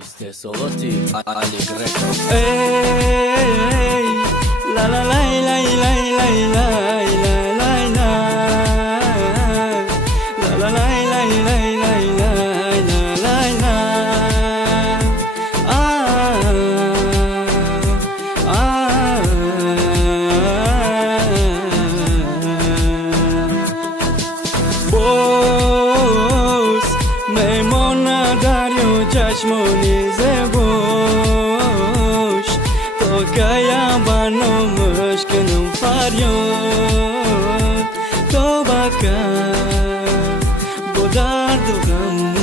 استحصالاتی علی گرکو ای لا لا لای لای لای لای لای لای لا لا لای لای لای لای لای لای باز میمون دریا چشمانی زبوش تو کیا بانو مشکنم فریاد تو بکن با درد و غم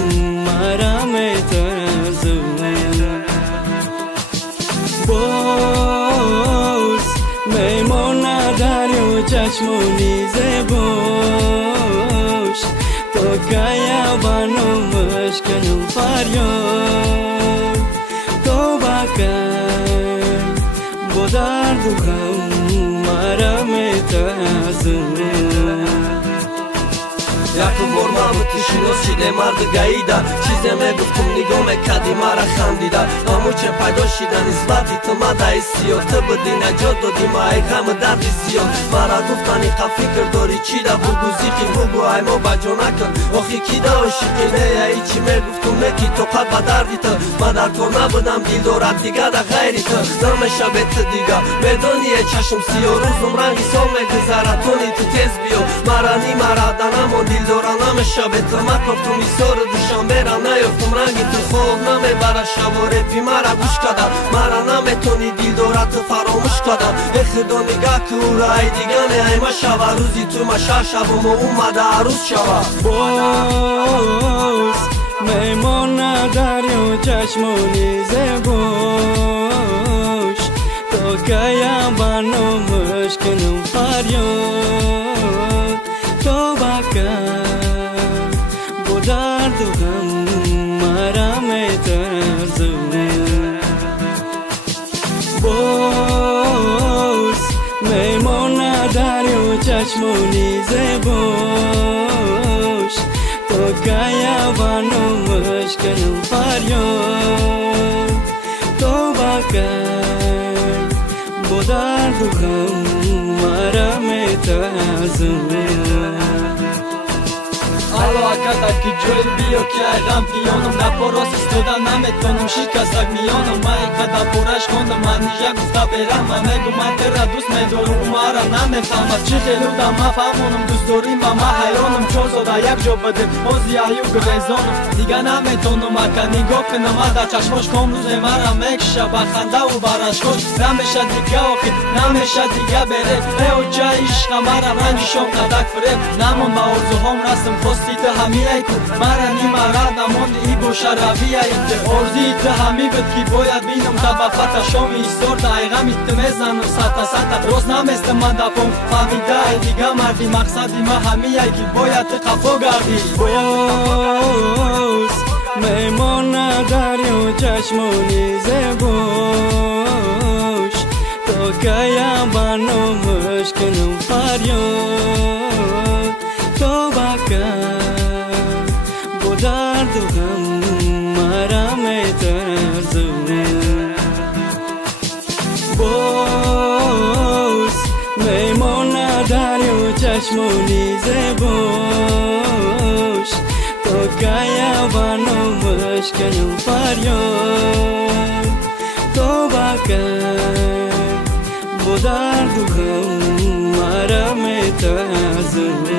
مرا میترزون باز میمون دریا چشمانی زبوش تو کیا بانو مشکنم فریاد تو بکن با درد و غم مرا میترزون یکم بار ماموتی شناسیده مرد گاییده چیزی میگفتم نگاه میکردی مرا خندیده همو چه پیدا شده نسبتی تو مدعی سیاه تو بدی نجات دادی ما ای غم دردی زیاد مرا گفتنی که فکر داری چی ده بگو زیقی بگو ای ما بجا نکن آخی کی ده عاشقی نه ای چی میگفتم نکی تو قد به دردی تو من در کار نبودم دیل دارد دیگه ده غیری تو نمیشه بیت دیگه میدانی چشم سیاه روزم رنگی سال میگذره تونی تو تیز بیا مرا نی مرا دنمون دیل دارم نمیشه بیتر مکفتم ایسار دوشم برم نیفتم رنگی تو خواب نمیبره شب و رفی مرا گوش کدم مرا نمیتونی دیل دارد تو فراموش کدم ای خدا نگاه که او را ای دیگه نه ای ما شوه روزی تو ما شب و ما اومده عروس شوه باز میمون دریا چشمانی زبوش تو کیا بانو مشکنم فریاد تو بکن با درد و غم مرا میترزون باز میمون دریا چشمانی زبوش تو کیا بانو مشکنم فریاد تو بکن با درد و غم مرا میترزون Alo akada ki joel bio ki ay gam piyonum na poros istoda nametonum shikasag miyonum ay kada porash kondum manija gufta beram megu matera dus medorum mara namefam chi khelu da mafhamunum dus dori mama hayronum chozoda yak jo bade ozi ayu grezonum diga nametonum akani goknum ada chashmosh komruze mara meksha bakhanda u barashkosh namesha diga okhid namesha diga bere e oja ishqa mara rangishom qadak fre namon ba orzuhom rasm Ita hamiye ku mara ni mara namondi i bosha raviya ite orzi ite hami bet ki boyad binum tabafata shomi istorda aygham ite mezanum sata sata roz nameste mandapom famida diga mardi maqsadi ma hamiye ki boyad qafo gardi باز میمون دریا چشمانی زبوش تو کیا بانو مشکنم فریاد تو بکن با درد و غم مرا میترزون باز میمون دریا چشمانی زبوش تو کیا بانو مشکنم فریاد تو بکن با درد و غم مرا میترزون